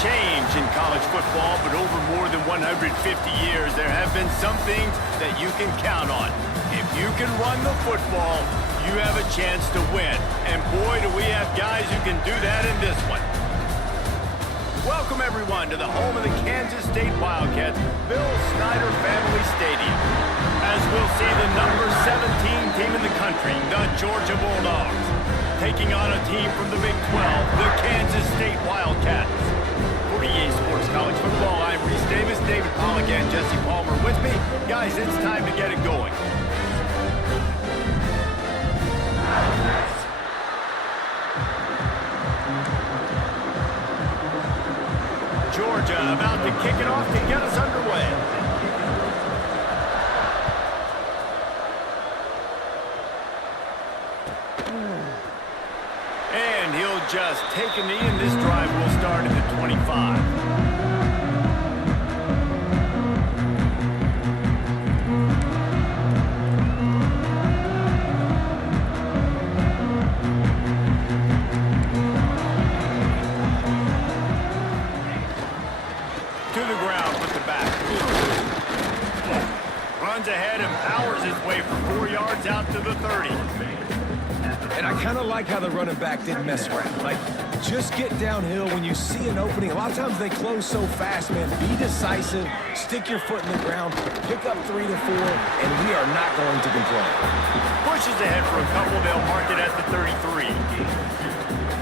changed in college football, but over more than 150 years, there have been some things that you can count on. If you can run the football, you have a chance to win. And boy, do we have guys who can do that in this one. Welcome, everyone, to the home of the Kansas State Wildcats, Bill Snyder Family Stadium. As we'll see the number 17 team in the country, the Georgia Bulldogs, taking on a team from the Big 12, the Kansas State Wildcats. For EA Sports College Football, I'm Reese Davis, David Pollack, and Jesse Palmer with me. Guys, it's time to get it going. Georgia about to kick it off to get us underway. And he'll just take a knee, and this drive will start at the 25. To the ground with the back. Runs ahead and powers his way for 4 yards out to the 30. And I kind of like how the running back didn't mess around. Like, just get downhill when you see an opening. A lot of times they close so fast, man. Be decisive, stick your foot in the ground, pick up 3 to 4, and we are not going to complain. Pushes ahead for a couple. They'll mark it at the 33.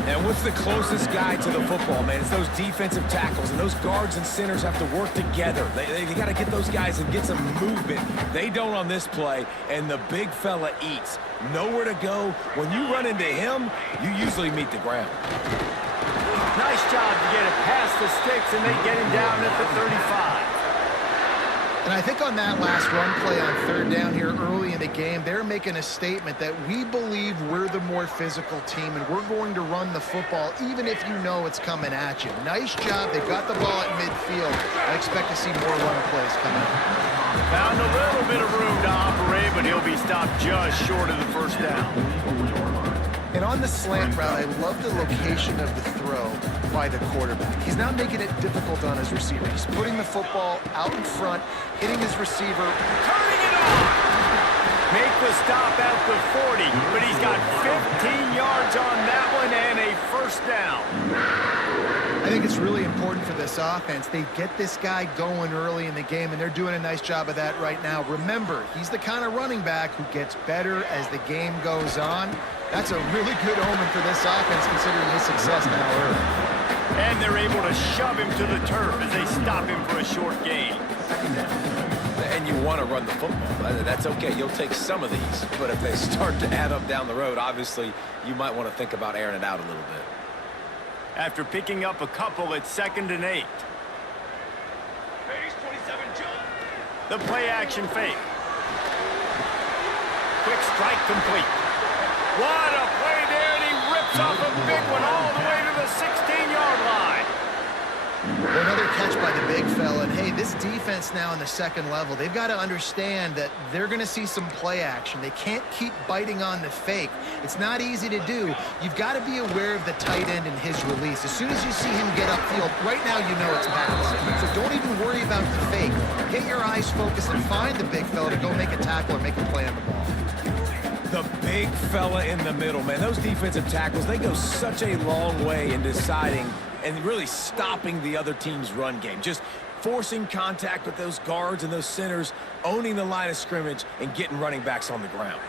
And what's the closest guy to the football, man? It's those defensive tackles, and those guards and centers have to work together. They got to get those guys and get some movement. They don't on this play, and the big fella eats. Nowhere to go. When you run into him, you usually meet the ground. Nice job to get it past the sticks, and they get him down at the 35. And I think on that last run play on third down here early in the game, they're making a statement that we believe we're the more physical team and we're going to run the football even if you know it's coming at you. Nice job. They got the ball at midfield. I expect to see more run plays coming up. Found a little bit of room to operate, but he'll be stopped just short of the first down. And on the slant route, I love the location of the throw by the quarterback. He's not making it difficult on his receiver. He's putting the football out in front, hitting his receiver. Turning it on! Make the stop at the 40, but he's got 15 yards on that one and a first down. I think it's really important for this offense. They get this guy going early in the game, and they're doing a nice job of that right now. Remember, he's the kind of running back who gets better as the game goes on. That's a really good omen for this offense, considering his success now early. And they're able to shove him to the turf as they stop him for a short gain. And you want to run the football. That's okay. You'll take some of these. But if they start to add up down the road, obviously, you might want to think about airing it out a little bit. After picking up a couple, it's 2nd and 8. The play action fake. Quick strike complete. What a play there, and he rips off a big one all the way to the 16-yard line. Well, another catch by the big fella. And hey, this defense now in the second level, they've got to understand that they're going to see some play action. They can't keep biting on the fake. It's not easy to do. You've got to be aware of the tight end and his release. As soon as you see him get upfield, right now you know it's pass. So don't even worry about the fake. Get your eyes focused and find the big fella to go make a tackle or make a play on the ball. The big fella in the middle, man. Those defensive tackles, they go such a long way in deciding and really stopping the other team's run game. Just forcing contact with those guards and those centers, owning the line of scrimmage, and getting running backs on the ground.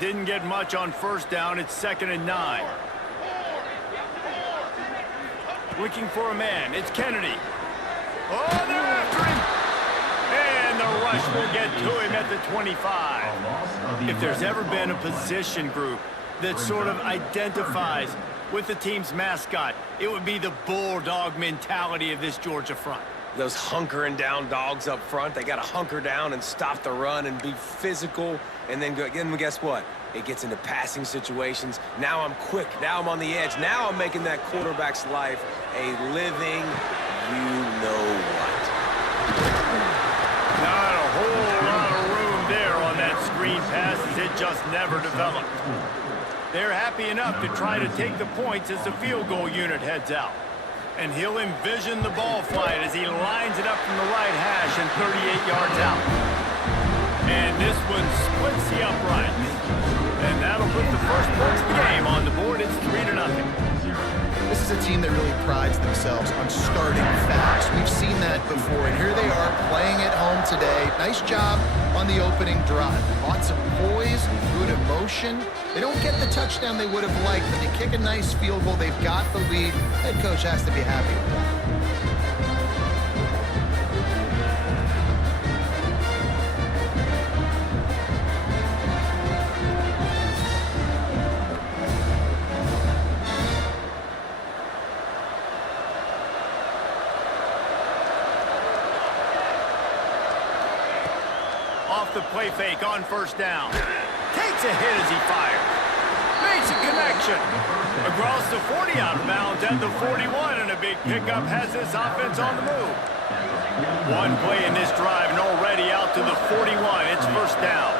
Didn't get much on first down. It's 2nd and 9. Looking for a man. It's Kennedy. Oh, they're after him. And the rush will get to him at the 25. If there's ever been a position group that sort of identifies with the team's mascot, it would be the bulldog mentality of this Georgia front. Those hunkering down dogs up front, they got to hunker down and stop the run and be physical. And then guess what? It gets into passing situations. Now I'm quick. Now I'm on the edge. Now I'm making that quarterback's life a living you-know-what. Not a whole lot of room there on that screen pass as it just never developed. They're happy enough to try to take the points as the field goal unit heads out. And he'll envision the ball flight as he lines it up from the right hash and 38 yards out. And this one splits the uprights. And that'll put the first points of the game on the board. It's 3-0. This is a team that really prides themselves on starting fast. We've seen that before, and here they are playing at home today. Nice job on the opening drive. Lots of poise, good emotion. They don't get the touchdown they would have liked, but they kick a nice field goal. They've got the lead. Head coach has to be happy with that. Off the play fake on first down. Takes a hit as he fires. Makes a connection. Across the 40 out of bounds at the 41, and a big pickup has this offense on the move. One play in this drive and already out to the 41. It's first down.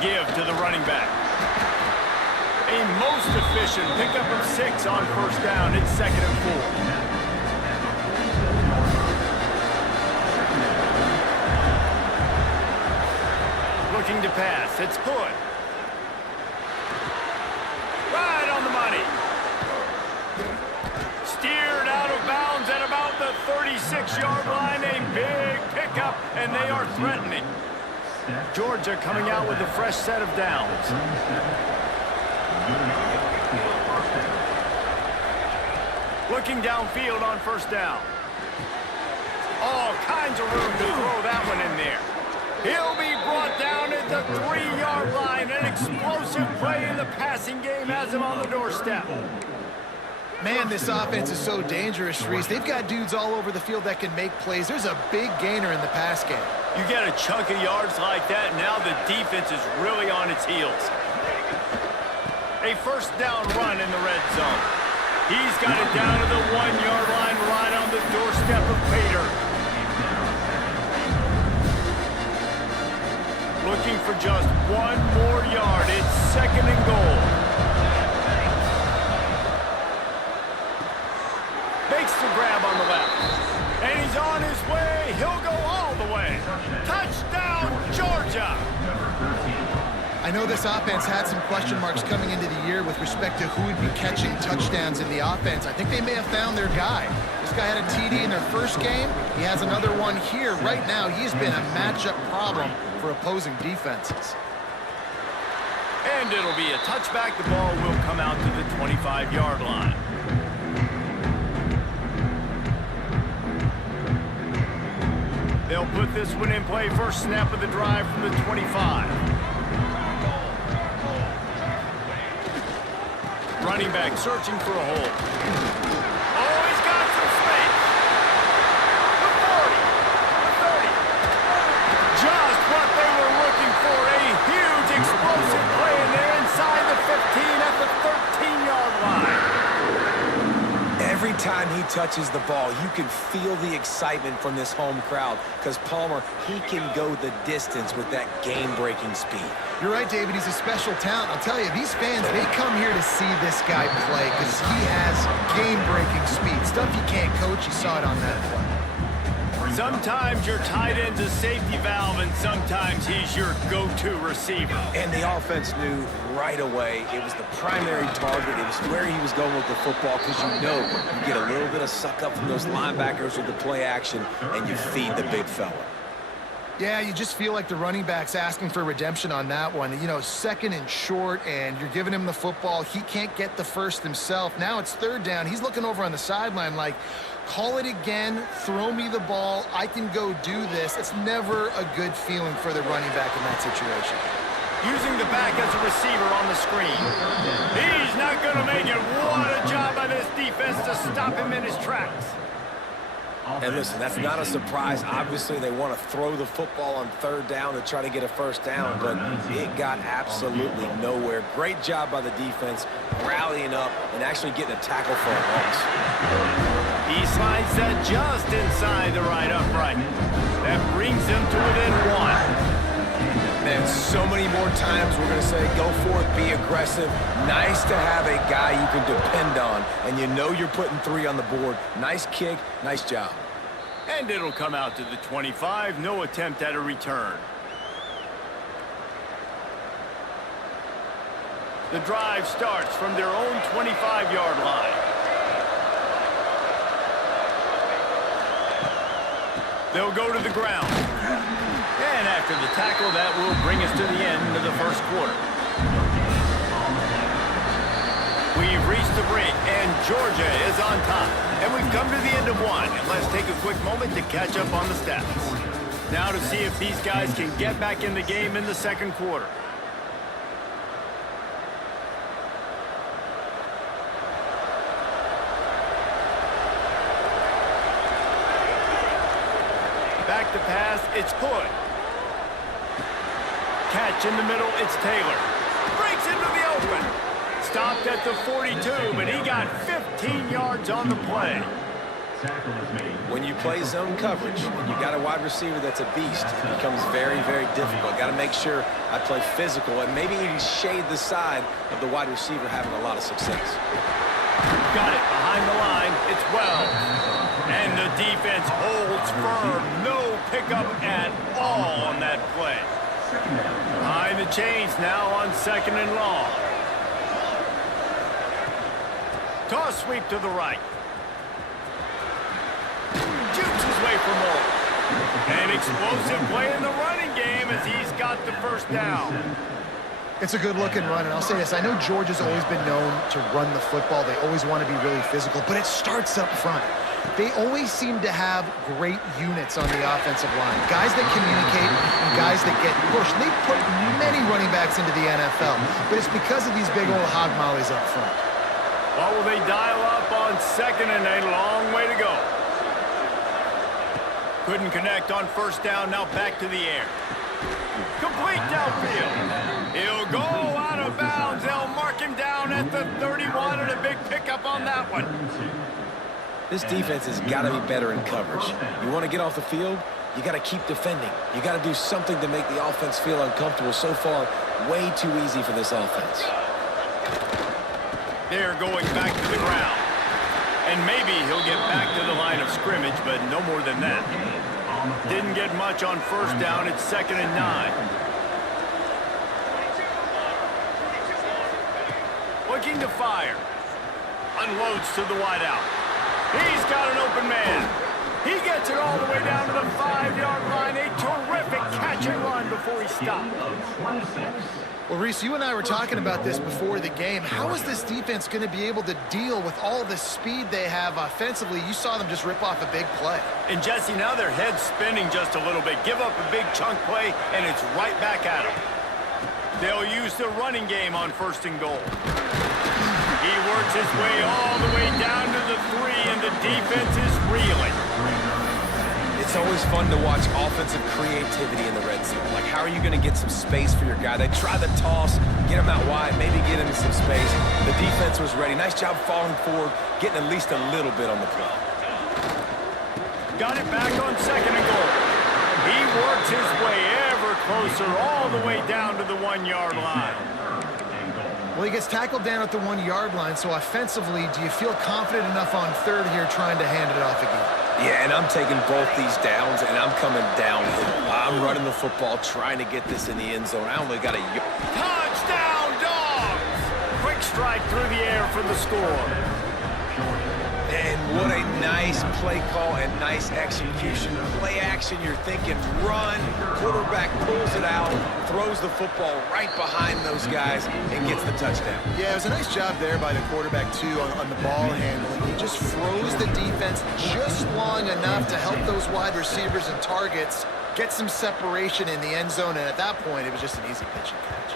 Give to the running back. A most efficient pickup of 6 on first down. It's 2nd and 4. Looking to pass. It's Hood. Right on the money. Steered out of bounds at about the 36-yard line. A big pickup, and they are threatening. Georgia coming out with a fresh set of downs. Looking downfield on first down. All kinds of room to throw that one in there. He'll be brought down at the 3-yard line. An explosive play in the passing game has him on the doorstep. Man, this offense is so dangerous, Reese. They've got dudes all over the field that can make plays. There's a big gainer in the pass game. You get a chunk of yards like that, now the defense is really on its heels. A first down run in the red zone. He's got it down to the 1-yard line right on the doorstep of Pater. Looking for just 1 more yard. It's 2nd and goal. Makes the grab on the left. And he's on his way. He'll go all the way. Touchdown, Georgia. I know this offense had some question marks coming into the year with respect to who would be catching touchdowns in the offense. I think they may have found their guy. This guy had a TD in their first game. He has another one here. Right now, he's been a matchup problem for opposing defenses. And it'll be a touchback. The ball will come out to the 25-yard line. They'll put this one in play. First snap of the drive from the 25. Running back searching for a hole. Oh, he's got some space. The 40, the 30. Just what they were looking for. A huge explosive play, and they're inside the 15 at the 13-yard line. Every time he touches the ball, you can feel the excitement from this home crowd because Palmer, he can go the distance with that game-breaking speed. You're right, David. He's a special talent. I'll tell you, these fans, they come here to see this guy play because he has game-breaking speed. Stuff you can't coach. You saw it on that play. Sometimes your tight end's a safety valve, and sometimes he's your go-to receiver. And the offense knew right away it was the primary target. It was where he was going with the football because you know you get a little bit of suck-up from those linebackers with the play action, and you feed the big fella. Yeah, you just feel like the running back's asking for redemption on that one. You know, 2nd and short, and you're giving him the football. He can't get the first himself. Now it's 3rd down. He's looking over on the sideline like, call it again, throw me the ball, I can go do this. It's never a good feeling for the running back in that situation. Using the back as a receiver on the screen. He's not going to make it. What a job by this defense to stop him in his tracks. And listen, that's not a surprise. Obviously, they want to throw the football on 3rd down to try to get a first down, but it got absolutely nowhere. Great job by the defense, rallying up and actually getting a tackle for a loss. He slides that just inside the right upright. That brings him to within 1. Man, so many more times we're going to say, go for it, be aggressive. Nice to have a guy you can depend on, and you know you're putting 3 on the board. Nice kick, nice job. And it'll come out to the 25, no attempt at a return. The drive starts from their own 25-yard line. They'll go to the ground. And after the tackle, that will bring us to the end of the first quarter. We've reached the break, and Georgia is on top. And we've come to the end of one. And let's take a quick moment to catch up on the stats. Now to see if these guys can get back in the game in the second quarter. Back to pass, it's Hood. Catch in the middle, it's Taylor. Breaks into the open. Stopped at the 42, but he got 15 yards on the play. When you play zone coverage and you got a wide receiver that's a beast, it becomes very, very difficult. Got to make sure I play physical and maybe even shade the side of the wide receiver having a lot of success. Got it behind the line. It's Wells. And the defense holds firm. No pickup at all on that play. Behind the chains now on 2nd and long. Toss sweep to the right. Jukes his way for more. An explosive play in the running game as he's got the first down. It's a good-looking run, and I'll say this. I know Georgia's always been known to run the football. They always want to be really physical, but it starts up front. They always seem to have great units on the offensive line. Guys that communicate and guys that get pushed. They put many running backs into the NFL, but it's because of these big old hog mollies up front. Well, will they dial up on 2nd and a long way to go? Couldn't connect on 1st down, now back to the air. Complete downfield. He'll go out of bounds. They'll mark him down at the 31 and a big pickup on that one. This defense has got to be better in coverage. You want to get off the field, you got to keep defending. You got to do something to make the offense feel uncomfortable. So far, way too easy for this offense. They're going back to the ground. And maybe he'll get back to the line of scrimmage, but no more than that. Didn't get much on 1st down. It's 2nd and 9. Looking to fire. Unloads to the wideout. He's got an open man. He gets it all the way down to the 5-yard line. A terrific catch and run before he stopped. Well, Reese, you and I were talking about this before the game. How is this defense going to be able to deal with all the speed they have offensively? You saw them just rip off a big play. And, Jesse, now their head's spinning just a little bit. Give up a big chunk play, and it's right back at them. They'll use the running game on 1st and goal. He works his way all the way down to the 3, and the defense is reeling. It's always fun to watch offensive creativity in the red zone. Like, how are you going to get some space for your guy? They try the toss, get him out wide, maybe get him some space. The defense was ready. Nice job falling forward, getting at least a little bit on the play. Got it back on 2nd and goal. He works his way ever closer all the way down to the 1-yard line. Well, he gets tackled down at the 1-yard line, so offensively, do you feel confident enough on 3rd here trying to hand it off again? Yeah, and I'm taking both these downs, and I'm coming downhill. I'm running the football, trying to get this in the end zone. I only got a... Touchdown, Dogs! Quick strike through the air for the score. And what a nice play call and nice execution. Play action, you're thinking run. Quarterback pulls it out, throws the football right behind those guys, and gets the touchdown. Yeah, it was a nice job there by the quarterback, too, on the ball handling. He just froze the defense just long enough to help those wide receivers and targets get some separation in the end zone, and at that point, it was just an easy pitch and catch.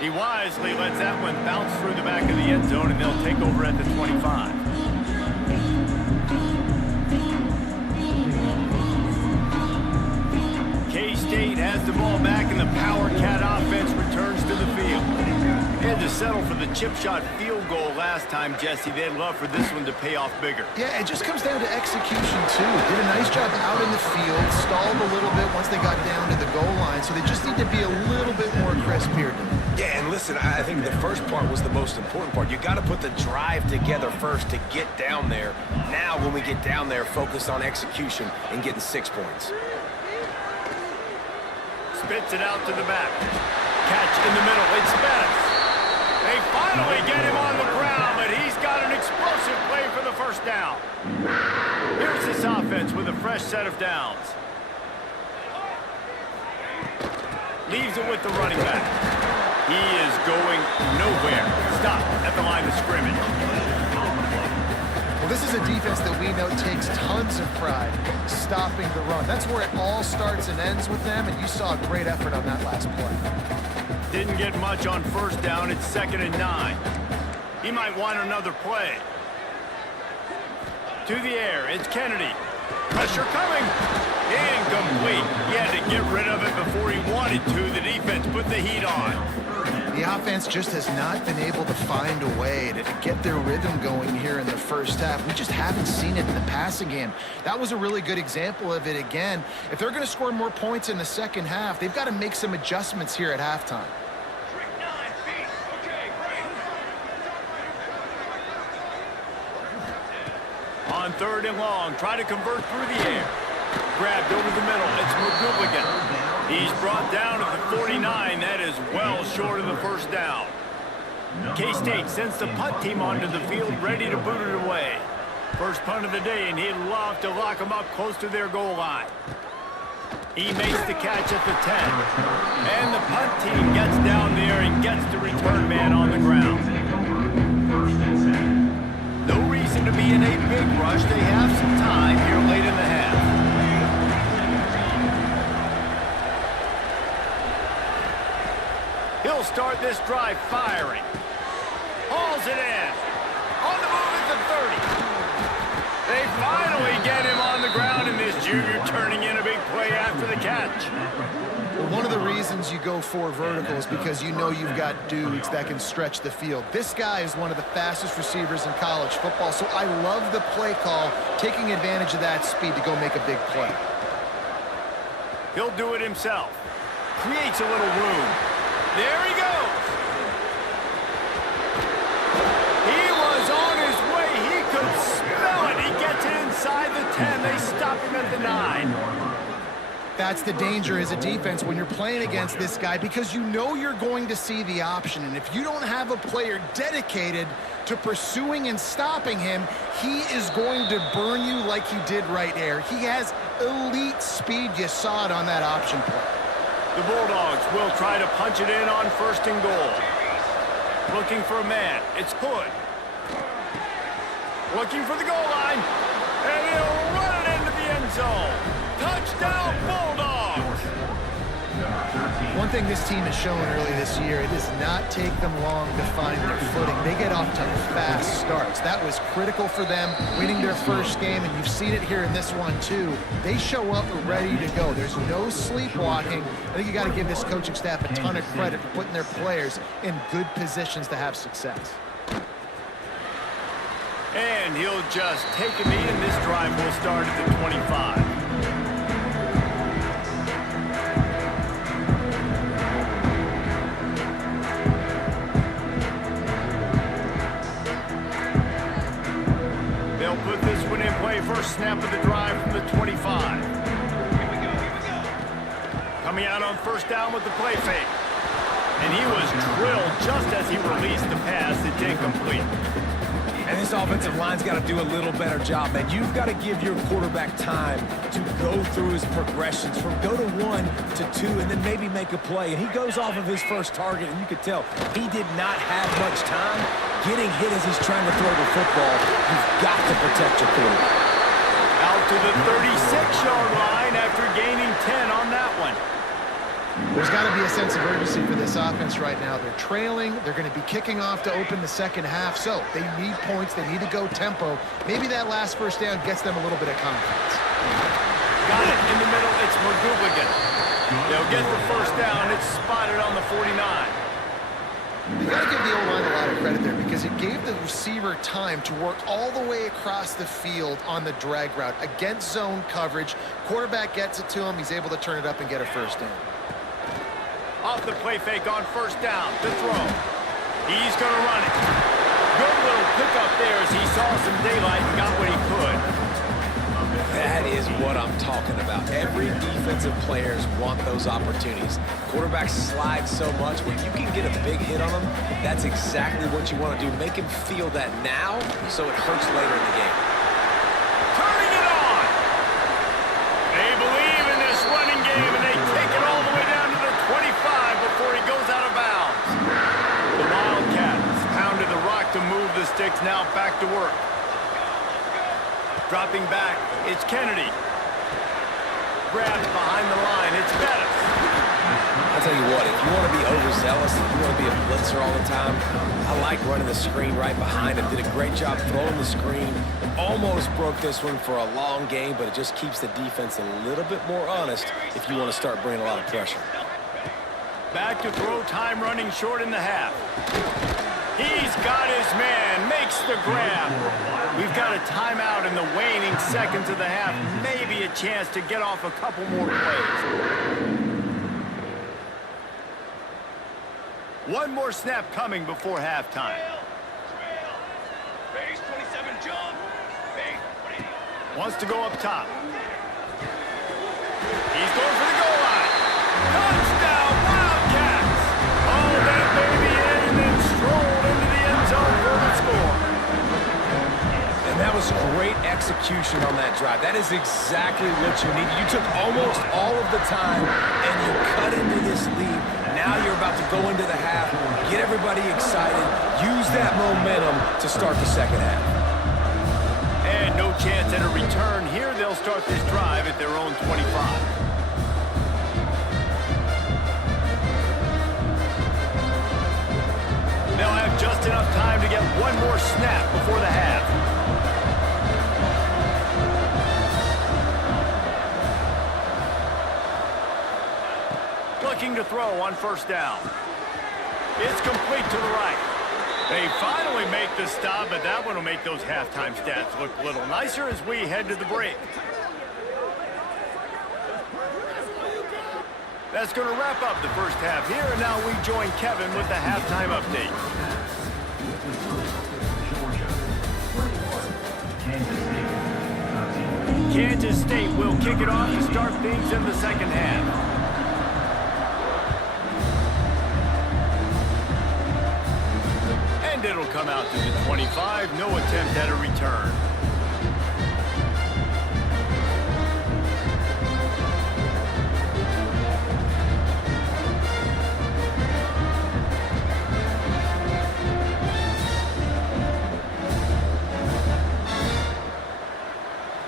He wisely lets that one bounce through the back of the end zone, and they'll take over at the 25. K-State has the ball back, and the Power Cat offense returns to the field. He had to settle for the chip shot field goal last time, Jesse. They'd love for this one to pay off bigger. Yeah, it just comes down to execution, too. Did a nice job out in the field, stalled a little bit once they got down to the goal line, so they just need to be a little bit more crisp here. Yeah, and listen, I think the first part was the most important part. You got to put the drive together first to get down there. Now, when we get down there, focus on execution and getting 6 points. Spits it out to the back. Catch in the middle. It's Bettis. They finally get him on the ground, but he's got an explosive play for the first down. Here's this offense with a fresh set of downs. Leaves it with the running back. He is going nowhere. Stop at the line of scrimmage. Well, this is a defense that we know takes tons of pride stopping the run. That's where it all starts and ends with them, and you saw a great effort on that last play. Didn't get much on first down. It's 2nd and 9. He might want another play. To the air. It's Kennedy. Pressure coming. Incomplete. He had to get rid of it before he wanted to. The defense put the heat on. The offense just has not been able to find a way to get their rhythm going here in the first half. We just haven't seen it in the passing game. That was a really good example of it again. If they're going to score more points in the second half, they've got to make some adjustments here at halftime. On 3rd and long, try to convert through the air. Grabbed over the middle. It's McGooligan. He's brought down to the 49. That is well short of the first down. K-State sends the punt team onto the field, ready to boot it away. First punt of the day, and he'd love to lock them up close to their goal line. He makes the catch at the 10. And the punt team gets down there and gets the return man on the ground. No reason to be in a big rush. They have some time here late in the half. He'll start this drive firing. Hauls it in. On the move at the 30. They finally get him on the ground, and this junior turning in a big play after the catch. Well, one of the reasons you go for vertical is because you know you've got dudes that can stretch the field. This guy is one of the fastest receivers in college football, so I love the play call, taking advantage of that speed to go make a big play. He'll do it himself. Creates a little room. There he goes. He was on his way. He could smell it. He gets it inside the 10. They stop him at the 9. That's the danger as a defense when you're playing against this guy, because you know you're going to see the option. And if you don't have a player dedicated to pursuing and stopping him, he is going to burn you like he did right there. He has elite speed. You saw it on that option play. The Bulldogs will try to punch it in on 1st and goal. Looking for a man. It's Hood. Looking for the goal line. And he'll run it into the end zone. Touchdown, Bulldogs! One thing this team has shown early this year, it does not take them long to find their footing. They get off to fast starts. That was critical for them, winning their first game, and you've seen it here in this one too. They show up ready to go. There's no sleepwalking. I think you got to give this coaching staff a ton of credit for putting their players in good positions to have success. And he'll just take a knee, and this drive will start at the 25. They'll put this one in play. First snap of the drive from the 25. Here we go. Coming out on first down with the play fake. And he was drilled just as he released the pass. It's incomplete. And this offensive line's got to do a little better job, man. You've got to give your quarterback time to go through his progressions from go to 1 to 2 and then maybe make a play. And he goes off of his first target, and you could tell he did not have much time getting hit as he's trying to throw the football. You've got to protect your quarterback. Out to the 36-yard line after gaining 10 on that one. There's got to be a sense of urgency for this offense right now. They're trailing. They're going to be kicking off to open the second half. So they need points. They need to go tempo. Maybe that last first down gets them a little bit of confidence. Got it in the middle. It's McGooligan. They'll get the first down. It's spotted on the 49. You got to give the O-line a lot of credit there because it gave the receiver time to work all the way across the field on the drag route against zone coverage. Quarterback gets it to him. He's able to turn it up and get a first down. Off the play fake on first down to throw. He's going to run it. Good little pickup there as he saw some daylight and got what he could. That is what I'm talking about. Every defensive players want those opportunities. Quarterbacks slide so much. When you can get a big hit on them, that's exactly what you want to do. Make him feel that now so it hurts later in the game. Turning it on. They believe in this running game, and they take it all the way down to the 25 before he goes out of bounds. The Wildcats pounded the rock to move the sticks, now back to work. Dropping back, it's Kennedy. Grabs behind the line, it's Bettis. I'll tell you what, if you want to be overzealous, if you want to be a blitzer all the time, I like running the screen right behind him. Did a great job throwing the screen. Almost broke this one for a long game, but it just keeps the defense a little bit more honest if you want to start bringing a lot of pressure. Back to throw, time running short in the half. He's got his man, makes the grab. We've got a timeout in the waning seconds of the half. Maybe a chance to get off a couple more plays. One more snap coming before halftime. Base 27 jump. Wants to go up top. He's going for the goal line. Touchdown, Wildcats! Oh, that baby in and then strolled into the end zone for the score. And that was great execution on that drive. That is exactly what you need. You took almost all of the time, and you cut into this lead. Now you're about to go into the half, get everybody excited, use that momentum to start the second half. And no chance at a return here. They'll start this drive at their own 25. They'll have just enough time to get one more snap before the half. Looking to throw on first down. It's complete to the right. They finally make the stop, but that one will make those halftime stats look a little nicer as we head to the break. That's going to wrap up the first half here, and now we join Kevin with the halftime update. Kansas State will kick it off to start things in the second half. And it'll come out to the 25, no attempt at a return.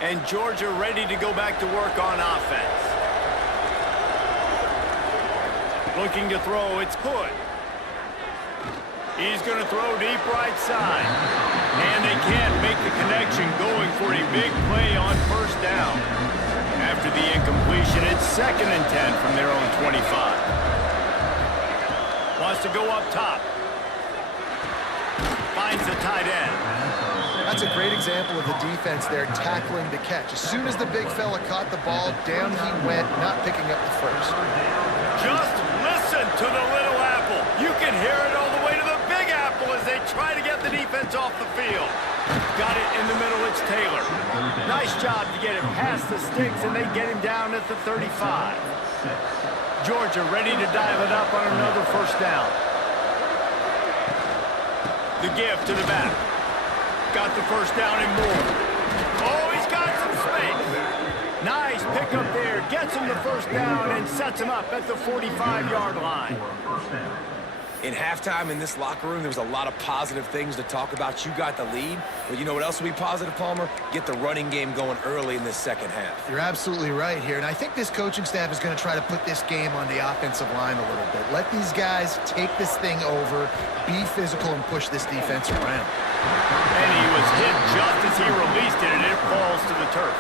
And Georgia ready to go back to work on offense. Looking to throw, it's Hood. He's going to throw deep right side. And they can't make the connection, going for a big play on first down. After the incompletion, it's 2nd and 10 from their own 25. Wants to go up top. Finds the tight end. That's a great example of the defense there tackling the catch. As soon as the big fella caught the ball, down he went, not picking up the first. Just listen to the little apple. You can hear it all the way to the big apple as they try to get the defense off the field. Got it in the middle, it's Taylor. Nice job to get it past the sticks, and they get him down at the 35. Georgia ready to dial it up on another first down. The give to the back. Got the first down and more. Oh, he's got some space. Nice pickup there. Gets him the first down and sets him up at the 45-yard line. In halftime in this locker room, there was a lot of positive things to talk about. You got the lead, but you know what else will be positive, Palmer? Get the running game going early in this second half. You're absolutely right here, and I think this coaching staff is going to try to put this game on the offensive line a little bit. Let these guys take this thing over, be physical, and push this defense around. And he was hit just as he released it, and it falls to the turf.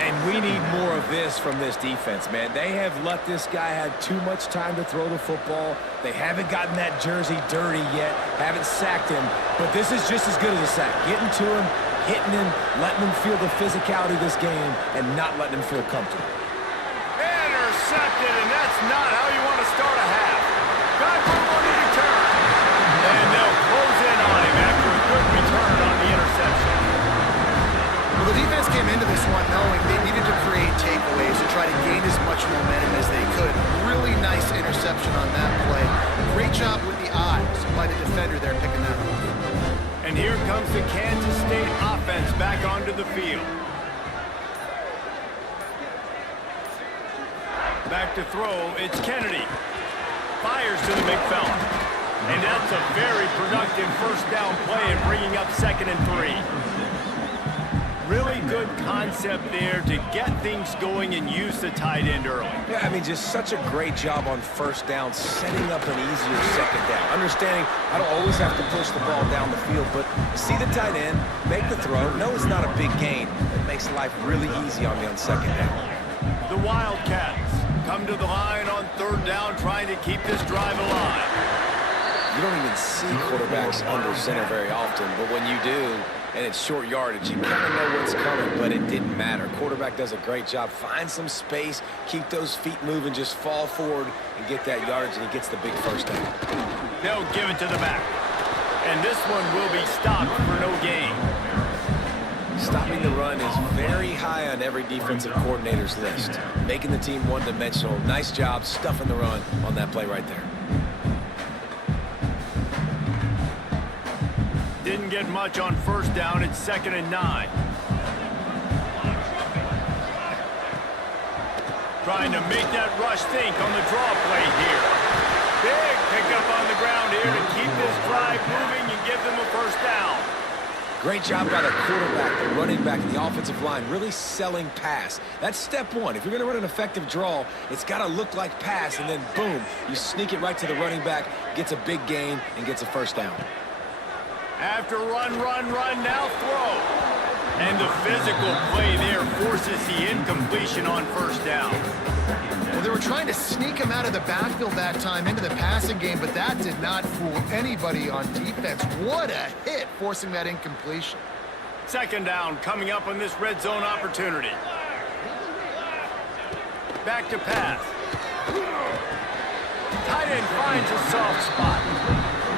And we need more of this from this defense, man. They have let this guy have too much time to throw the football. They haven't gotten that jersey dirty yet, haven't sacked him, but this is just as good as a sack. Getting to him, hitting him, letting him feel the physicality of this game, and not letting him feel comfortable. Intercepted, and that's not how you want to start a half. Got room on the return. And they'll close in on him after a good return on the interception. Well, the defense came into this one knowing they needed to create takeaways to try to gain as much momentum as they could. Really nice interception on that play. Great job with the eyes by the defender there picking that up. And here comes the Kansas State offense back onto the field. Back to throw, it's Kennedy. Fires to the big fella. And that's a very productive first down play and bringing up 2nd and 3. Really good concept there to get things going and use the tight end early. Yeah, I mean, just such a great job on first down, setting up an easier second down. Understanding I don't always have to push the ball down the field, but see the tight end, make the throw. No, it's not a big gain. It makes life really easy on me on second down. The Wildcats come to the line on 3rd down, trying to keep this drive alive. You don't even see quarterbacks under center very often, but when you do, and it's short yardage, you kind of know what's coming, but it didn't matter. Quarterback does a great job. Find some space, keep those feet moving, just fall forward and get that yardage, and he gets the big first down. They'll give it to the back. And this one will be stopped for no gain. Stopping the run is very high on every defensive coordinator's list. Making the team one-dimensional. Nice job stuffing the run on that play right there. Didn't get much on first down. It's 2nd and 9. Trying to make that rush think on the draw play here. Big pickup on the ground here to keep this drive moving and give them a first down. Great job by the quarterback, the running back, and the offensive line, really selling pass. That's step one. If you're going to run an effective draw, it's got to look like pass, and then boom, you sneak it right to the running back, gets a big gain, and gets a first down. After run, now throw. And the physical play there forces the incompletion on first down. Well, they were trying to sneak him out of the backfield that time into the passing game, but that did not fool anybody on defense. What a hit, forcing that incompletion. 2nd down coming up on this red zone opportunity. Back to pass. Tight end finds a soft spot.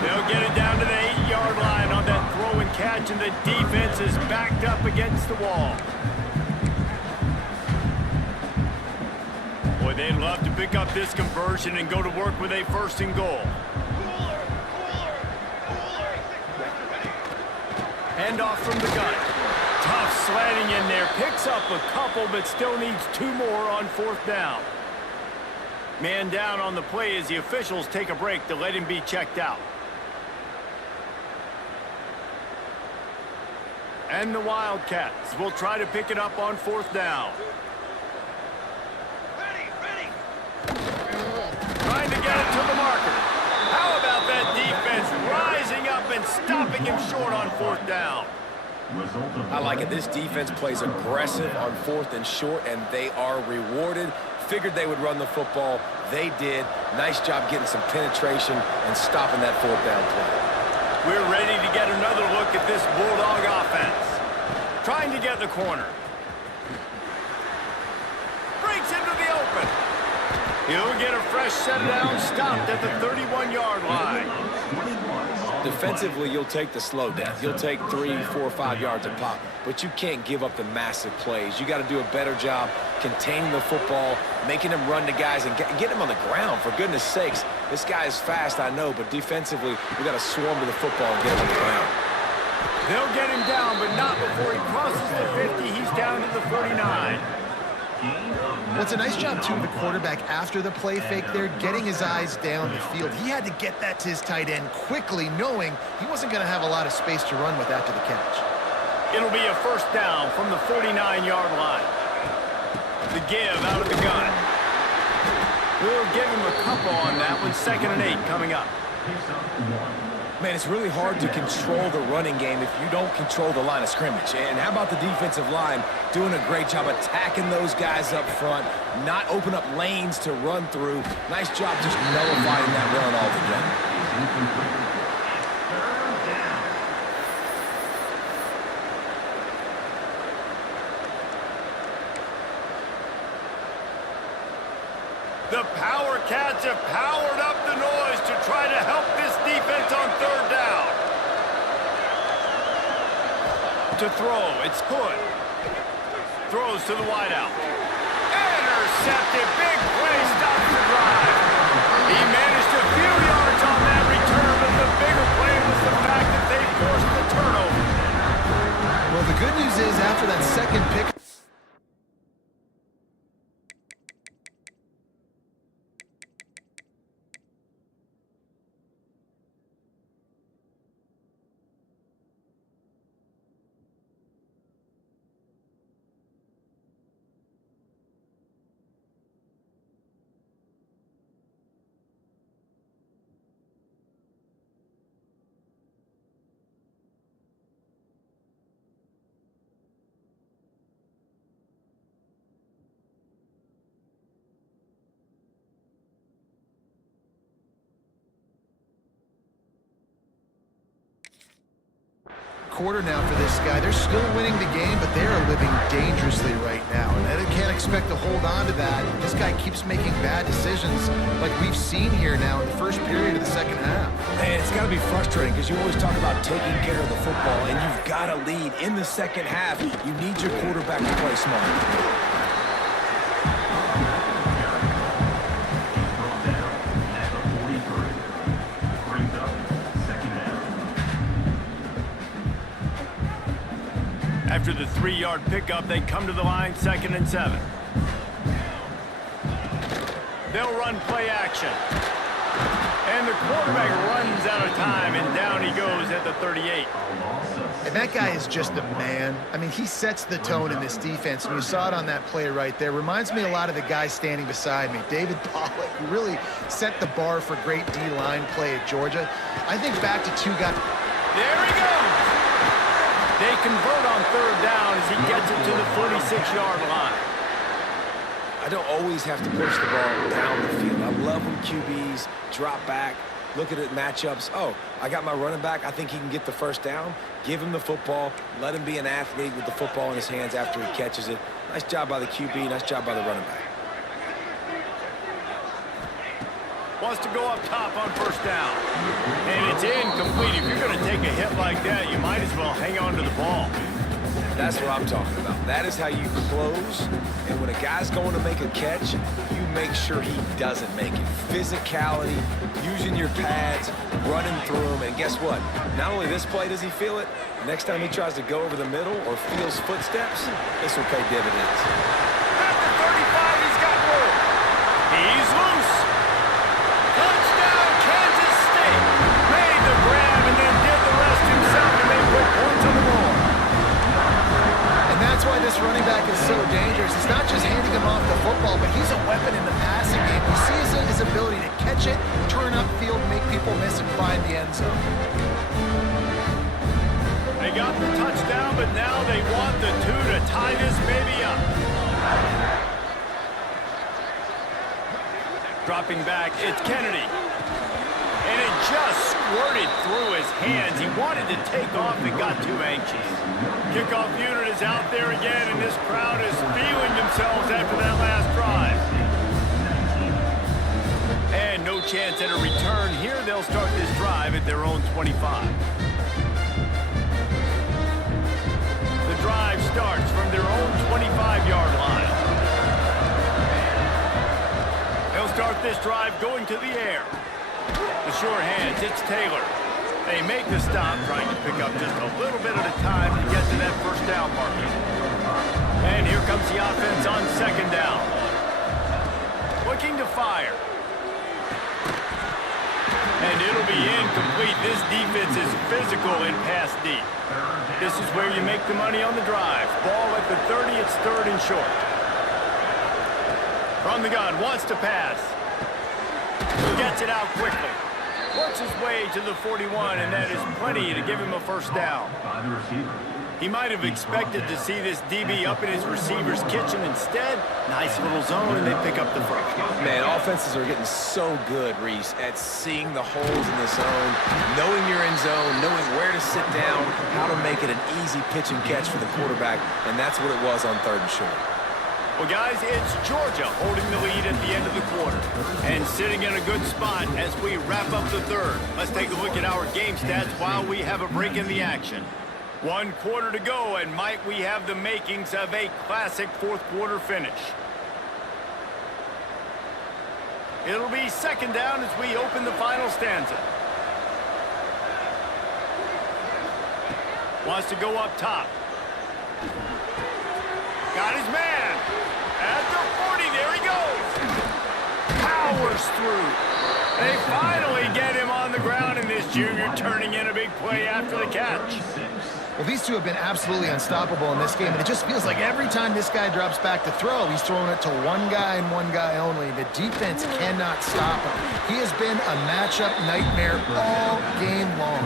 They'll get it down to the 8-yard line on that throw and catch, and the defense is backed up against the wall. Boy, they'd love to pick up this conversion and go to work with a 1st and goal. Hand off from the gun. Tough slanting in there. Picks up a couple, but still needs 2 more on 4th down. Man down on the play as the officials take a break to let him be checked out. And the Wildcats will try to pick it up on 4th down. Trying to get it to the marker. How about that defense rising up and stopping him short on 4th down? I like it. This defense plays aggressive on 4th and short, and they are rewarded. Figured they would run the football. They did. Nice job getting some penetration and stopping that 4th down play. We're ready to get another look at this Bulldog offense. Trying to get the corner. Breaks into the open. He'll get a fresh set down, stopped at the 31-yard line. Defensively, you'll take the slow down. You'll take 3, 4, 5 yards a pop, but you can't give up the massive plays. You got to do a better job containing the football, making them run to guys, and get them on the ground. For goodness sakes, this guy is fast, I know, but defensively, we got to swarm to the football and get him on the ground. They'll get him down, but not before he crosses the 50. He's down to the 49. Well, it's a nice job, too, of the quarterback after the play fake there, getting his eyes down the field. He had to get that to his tight end quickly, knowing he wasn't going to have a lot of space to run with after the catch. It'll be a first down from the 49-yard line. The give out of the gun. We'll give him a couple on that one. 2nd and 8 coming up. Man, it's really hard to control the running game if you don't control the line of scrimmage. And how about the defensive line doing a great job attacking those guys up front, not open up lanes to run through. Nice job just nullifying that run altogether. The Power Cats have powered up the noise to try to help this defense on third down. To throw, it's Hood. Throws to the wideout. Intercepted, big play, stops the drive. He managed a few yards on that return, but the bigger play was the fact that they forced the turnover. Well, the good news is after that second pick, quarter now for this guy. They're still winning the game, but they are living dangerously right now. And they can't expect to hold on to that. This guy keeps making bad decisions like we've seen here now in the first period of the second half. Man, it's got to be frustrating because you always talk about taking care of the football, and you've got to lead in the second half. You need your quarterback to play smart. After the 3-yard pickup, they come to the line, 2nd and 7. They'll run play action. And the quarterback runs out of time, and down he goes at the 38. And that guy is just a man. I mean, he sets the tone in this defense, and you saw it on that play right there. Reminds me a lot of the guy standing beside me, David Pollock, who really set the bar for great D-line play at Georgia. I think back to two guys. There he goes! They convert on third down as he gets it to the 46-yard line. I don't always have to push the ball down the field. I love when QBs drop back, look at it matchups. Oh, I got my running back. I think he can get the first down. Give him the football. Let him be an athlete with the football in his hands after he catches it. Nice job by the QB. Nice job by the running back. Wants to go up top on first down. And it's incomplete. If you're going to take a hit like that, you might as well hang on to the ball. That's what I'm talking about. That is how you close. And when a guy's going to make a catch, you make sure he doesn't make it. Physicality, using your pads, running through them. And guess what? Not only this play does he feel it, next time he tries to go over the middle or feels footsteps, this will pay dividends. At the 35, he's got room. He's loose. Touchdown, Kansas State. Made the grab and then did the rest himself to make quick points on the board. And that's why this running back is so dangerous. It's not just handing him off the football, but he's a weapon in the passing game. You see his ability to catch it, turn upfield, make people miss, and find the end zone. They got the touchdown, but now they want the 2 to tie this baby up. Dropping back, it's Kennedy. And it just squirted through his hands. He wanted to take off and got too anxious. Kickoff unit is out there again, and this crowd is feeling themselves after that last drive. And no chance at a return here. They'll start this drive at their own 25. The drive starts from their own 25-yard line. They'll start this drive going to the air. The sure hands, it's Taylor. They make the stop, trying to pick up just a little bit at a time to get to that first down marker. And here comes the offense on second down. Looking to fire. And it'll be incomplete. This defense is physical in pass deep. This is where you make the money on the drive. Ball at the 30, it's third and short. From the gun, wants to pass. Gets it out quickly. works his way to the 41, and that is plenty to give him a first down. He might have expected to see this DB up in his receiver's kitchen. Instead, nice little zone, and they pick up the first. Man, offenses are getting so good, Reese, at seeing the holes in the zone, knowing you're in zone, knowing where to sit down, how to make it an easy pitch and catch for the quarterback, and that's what it was on 3rd and short. Well, guys, it's Georgia holding the lead at the end of the quarter and sitting in a good spot as we wrap up the 3rd. Let's take a look at our game stats while we have a break in the action. 1 quarter to go, and might we have the makings of a classic 4th quarter finish. It'll be 2nd down as we open the final stanza. Wants to go up top. Got his man. At the 40, there he goes. Powers through. They finally get him on the ground, and this junior turning in a big play after the catch. Well, these two have been absolutely unstoppable in this game, and it just feels like every time this guy drops back to throw, he's throwing it to one guy and one guy only. The defense cannot stop him. He has been a matchup nightmare all game long.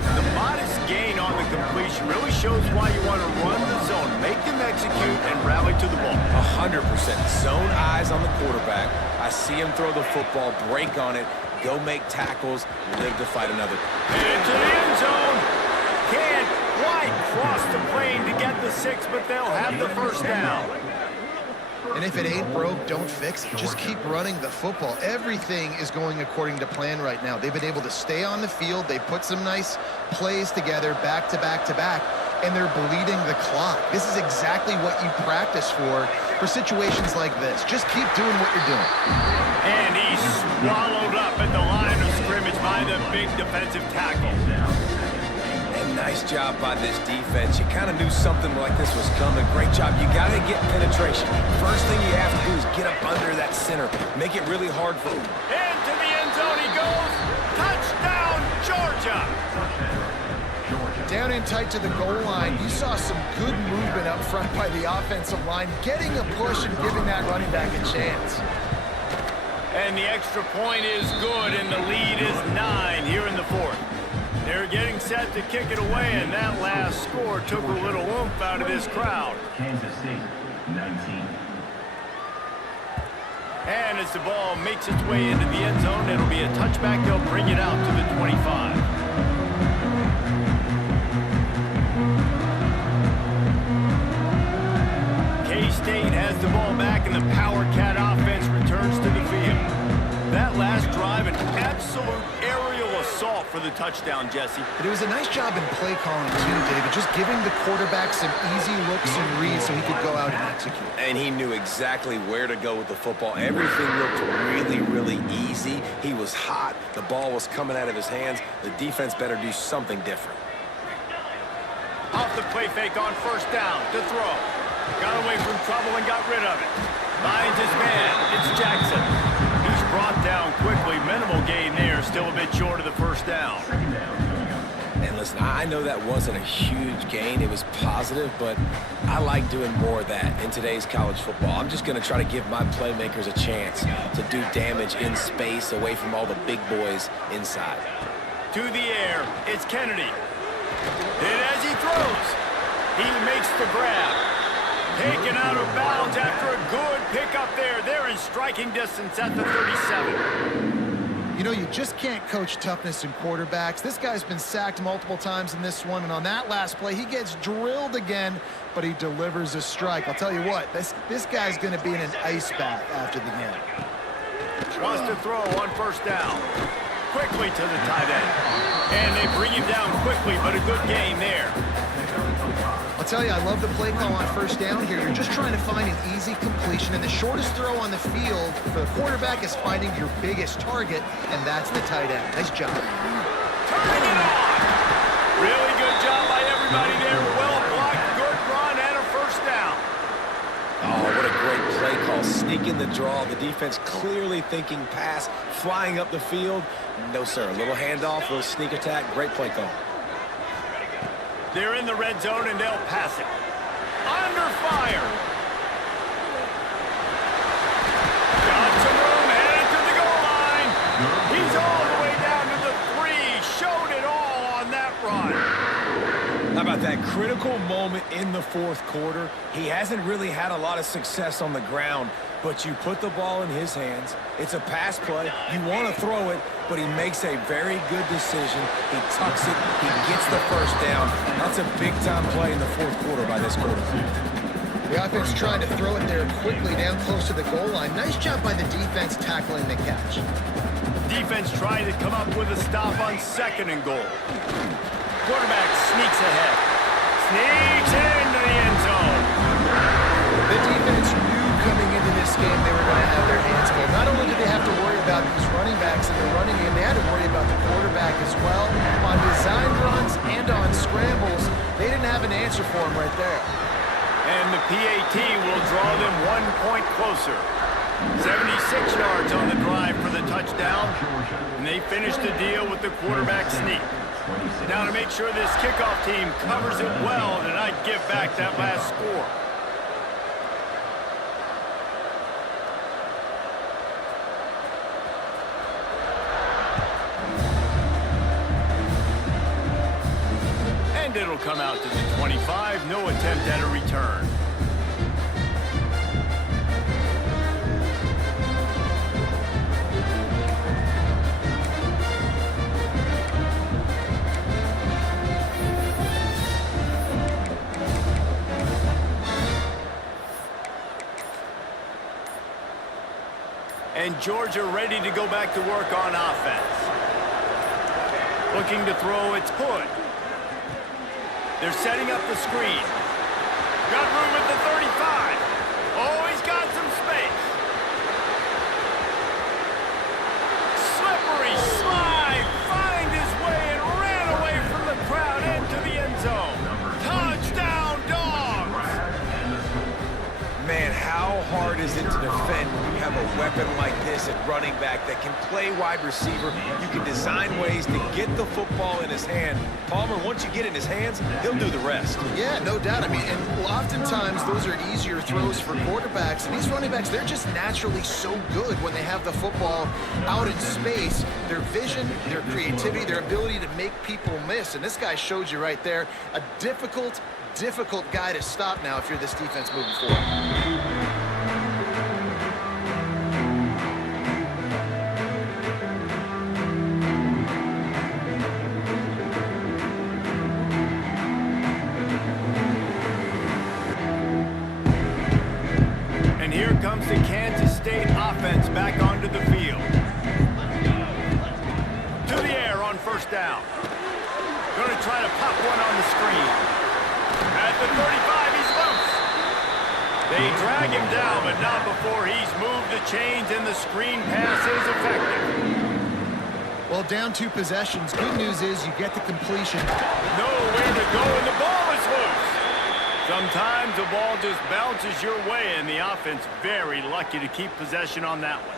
The modest gain on the completion really shows why you want to run the zone, make them execute, and rally to the ball. 100%. Zone eyes on the quarterback. I see him throw the football, break on it, go make tackles, live to fight another. Into the end zone. Can't quite cross the plane to get the 6, but they'll have the first down. And if it ain't broke, don't fix it. Just keep running the football. Everything is going according to plan right now. They've been able to stay on the field. They put some nice plays together back to back to back, and they're bleeding the clock. This is exactly what you practice for situations like this. Just keep doing what you're doing. And he's swallowed up at the line of scrimmage by the big defensive tackle. And nice job by this defense. You kind of knew something like this was coming. Great job. You got to get penetration. First thing you have to do is get up under that center. Make it really hard for him. Into the end zone he goes. Touchdown, Georgia. Down in tight to the goal line, you saw some good movement up front by the offensive line, getting a push and giving that running back a chance. And the extra point is good, and the lead is 9 here in the 4th. They're getting set to kick it away, and that last score took a little oomph out of this crowd. Kansas State, 19. And as the ball makes its way into the end zone, it'll be a touchback. They'll bring it out to the 25. K-State has the ball back, and the Power Cat offense returns to the field. That last drive, an absolute aerial assault for the touchdown, Jesse. But it was a nice job in play calling too, David, just giving the quarterback some easy looks and reads so he could go out and execute. And he knew exactly where to go with the football. Everything looked really, really easy. He was hot. The ball was coming out of his hands. The defense better do something different. Off the play fake on first down to throw. Got away from trouble and got rid of it. Finds his man. It's Jackson. He's brought down quickly. Minimal gain there. Still a bit short of the first down. And listen, I know that wasn't a huge gain. It was positive, but I like doing more of that in today's college football. I'm just going to try to give my playmakers a chance to do damage in space away from all the big boys inside. To the air. It's Kennedy. And as he throws, he makes the grab. Taken out of bounds after a good pickup there. They're in striking distance at the 37. You know, you just can't coach toughness in quarterbacks. This guy's been sacked multiple times in this one, and on that last play, he gets drilled again, but he delivers a strike. I'll tell you what, this guy's going to be in an ice bath after the game. Wants to throw on first down. Quickly to the tight end. And they bring him down quickly, but a good gain there. I'll tell you, I love the play call on first down here. You're just trying to find an easy completion, and the shortest throw on the field for the quarterback is finding your biggest target, and that's the tight end. Nice job. Turning it on. Really good job by everybody there. Well blocked, good run, and a first down. Oh, what a great play call. Sneaking the draw. The defense clearly thinking pass, flying up the field. No, sir. A little handoff, a little sneak attack. Great play call. They're in the red zone, and they'll pass it. Under fire. Got some room, headed to the goal line. He's all the way down critical moment in the fourth quarter. He hasn't really had a lot of success on the ground, but you put the ball in his hands. It's a pass play. You want to throw it, but he makes a very good decision. He tucks it. He gets the first down. That's a big-time play in the fourth quarter by this quarterback. The offense trying to throw it there quickly down close to the goal line. Nice job by the defense tackling the catch. Defense trying to come up with a stop on 2nd and goal. Quarterback sneaks ahead. Sneaks into the end zone. The defense knew coming into this game they were going to have their hands full. Not only did they have to worry about these running backs in the running game, they had to worry about the quarterback as well. On design runs and on scrambles, they didn't have an answer for him right there. And the PAT will draw them 1 point closer. 76 yards on the drive for the touchdown, and they finish the deal with the quarterback sneak. Now to make sure this kickoff team covers it well and not give back that last score. And it'll come out to the 25, no attempt at a return. And Georgia ready to go back to work on offense. Looking to throw, it's Hood. They're setting up the screen. Got room at the 35. Oh, he's got some space. Slippery slide. Find his way and ran away from the crowd into the end zone. Touchdown, Dogs. Man, how hard is it to defend when you have a weapon like this at running back that can play wide receiver? You can design ways to get the football in his hand. Palmer, once you get it in his hands, he'll do the rest. Yeah, no doubt. I mean, and oftentimes those are easier throws for quarterbacks. And these running backs, they're just naturally so good when they have the football out in space. Their vision, their creativity, their ability to make people miss. And this guy showed you right there, a difficult guy to stop now if you're this defense moving forward. And here comes the Kansas State offense back onto the field. To the air on 1st down. Going to try to pop one on the screen. At the 35, he's loose. They drag him down, but not before he's moved the chains and the screen pass is effective. Well, down 2 possessions. Good news is you get the completion. Nowhere to go, and the ball is loose. Sometimes the ball just bounces your way, and the offense very lucky to keep possession on that one.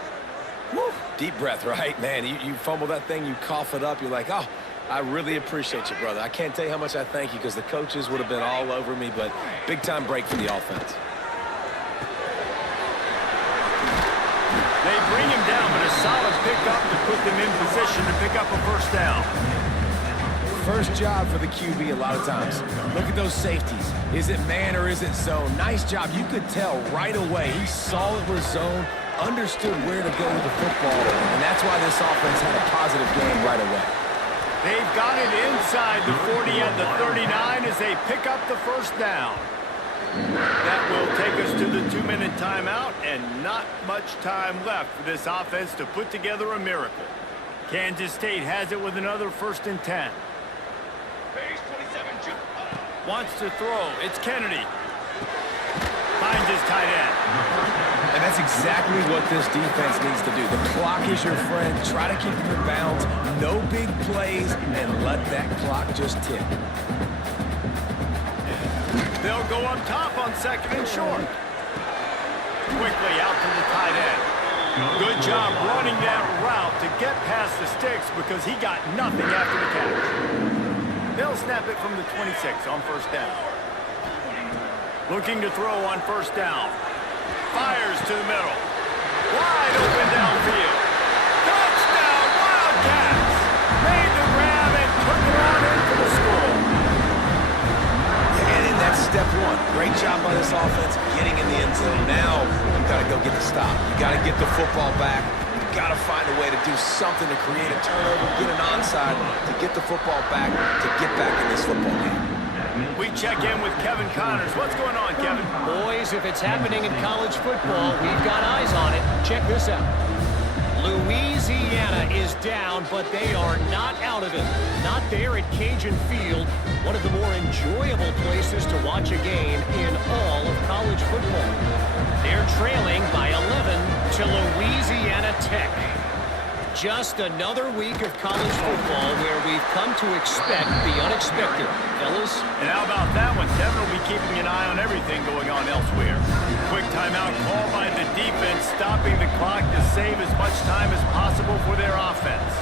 Woo. Deep breath, right? Man, you fumble that thing, you cough it up, you're like, oh, I really appreciate you, brother. I can't tell you how much I thank you because the coaches would have been all over me, but big-time break for the offense. They bring him down, but a solid pickup to put them in position to pick up a 1st down. First job for the QB a lot of times. Look at those safeties. Is it man or is it zone? Nice job. You could tell right away. He saw it was zone, understood where to go with the football, and that's why this offense had a positive game right away. They've got it inside the 40 and the 39 as they pick up the 1st down. That will take us to the 2-minute timeout, and not much time left for this offense to put together a miracle. Kansas State has it with another 1st and 10. Wants to throw. It's Kennedy. Finds his tight end. And that's exactly what this defense needs to do. The clock is your friend. Try to keep them in bounds. No big plays, and let that clock just tick. They'll go up top on 2nd and short. Quickly out to the tight end. Good job running that route to get past the sticks because he got nothing after the catch. They'll snap it from the 26 on 1st down. Looking to throw on 1st down. Fires to the middle. Wide open downfield. Touchdown, Wildcats! Made the grab and took it on in for the score. And step one. Great job by this offense getting in the end zone. Now you got to go get the stop. You got to get the football back. You got to find a way to do something to create a turnover, get an onside, to get the football back, to get back in this football game. We check in with Kevin Connors. What's going on, Kevin? Boys, if it's happening in college football, we've got eyes on it. Check this out. Louisiana is down, but they are not out of it. Not there at Cajun Field, one of the more enjoyable places to watch a game in all of college football. They're trailing by 11 to Louisiana Tech. Just another week of college football where we've come to expect the unexpected, fellas. And how about that one? Kevin will be keeping an eye on everything going on elsewhere. Quick timeout call by the defense, stopping the clock to save as much time as possible for their offense.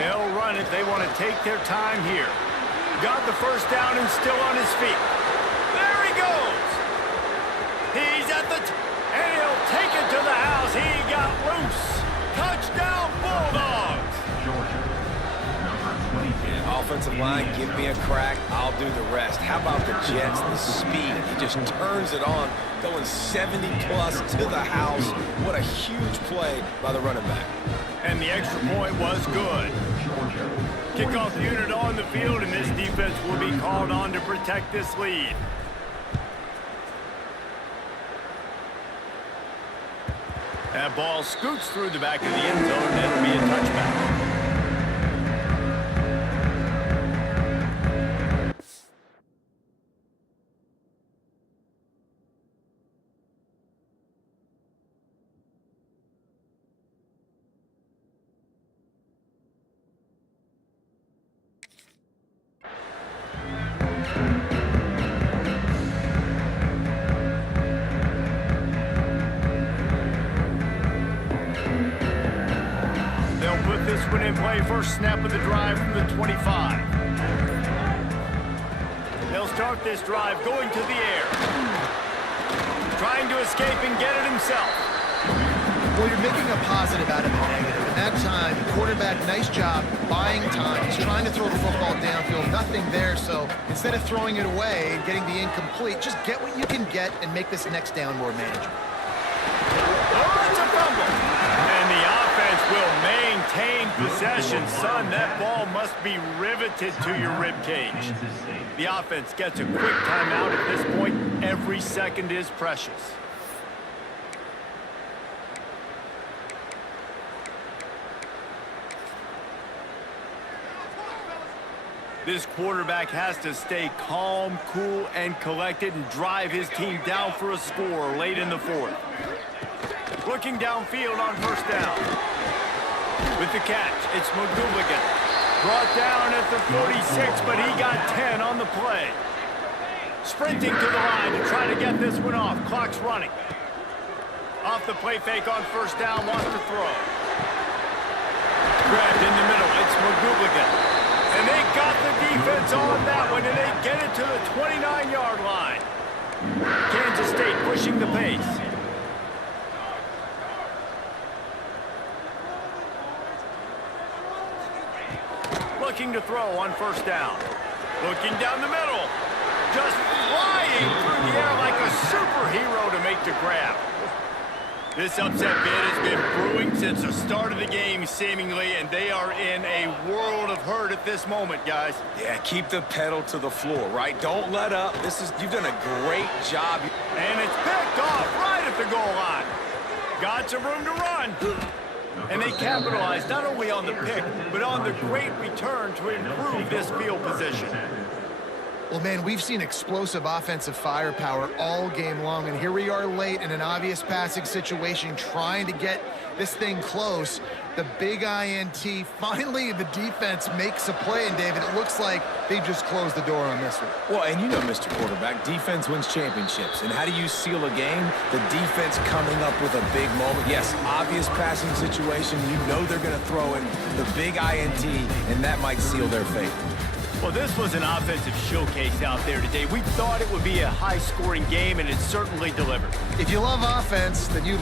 They'll run it. They want to take their time here. Got the first down and still on his feet. There he goes. He's at the and he'll take it to the house. He got loose. Touchdown, Bulldogs. Georgia, number 22. Yeah, offensive line, give me a crack. I'll do the rest. How about the Jets, the speed? He just turns it on, going 70-plus to the house. What a huge play by the running back. And the extra point was good. Kickoff unit on the field, and this defense will be called on to protect this lead. That ball scoots through the back of the end zone, and it'll be a touchback. This one in play, first snap of the drive from the 25. They'll start this drive going to the air. Trying to escape and get it himself. Well, you're making a positive out of a negative. And that time, quarterback, nice job buying time. He's trying to throw the football downfield. Nothing there, so instead of throwing it away and getting the incomplete, just get what you can get and make this next down more manageable. Oh, it's a fumble. And the offense will maintain possession. Son, that ball must be riveted to your rib cage. The offense gets a quick timeout at this point. Every second is precious. This quarterback has to stay calm, cool, and collected and drive his team down for a score late in the fourth. Looking downfield on first down. With the catch, it's McGooligan. Brought down at the 46, but he got 10 on the play. Sprinting to the line to try to get this one off. Clock's running. Off the play fake on first down, wants to throw. Grabbed in the middle, it's McGooligan. And they got the defense on that one, and they get it to the 29-yard line. Kansas State pushing the pace. Looking to throw on first down. Looking down the middle. Just flying through the air like a superhero to make the grab. This upset bid has been brewing since the start of the game, seemingly, and they are in a world of hurt at this moment, guys. Yeah, keep the pedal to the floor, right? Don't let up. You've done a great job. And it's picked off right at the goal line. Got some room to run. And they capitalized not only on the pick, but on the great return to improve this field position. Well, man, we've seen explosive offensive firepower all game long, and here we are late in an obvious passing situation trying to get this thing close. The big INT, finally the defense makes a play, and David, it looks like they've just closed the door on this one. Well, and you know, Mr. Quarterback, defense wins championships. And how do you seal a game? The defense coming up with a big moment. Yes, obvious passing situation. You know they're going to throw in the big INT, and that might seal their fate. Well, this was an offensive showcase out there today. We thought it would be a high-scoring game, and it certainly delivered. If you love offense, then you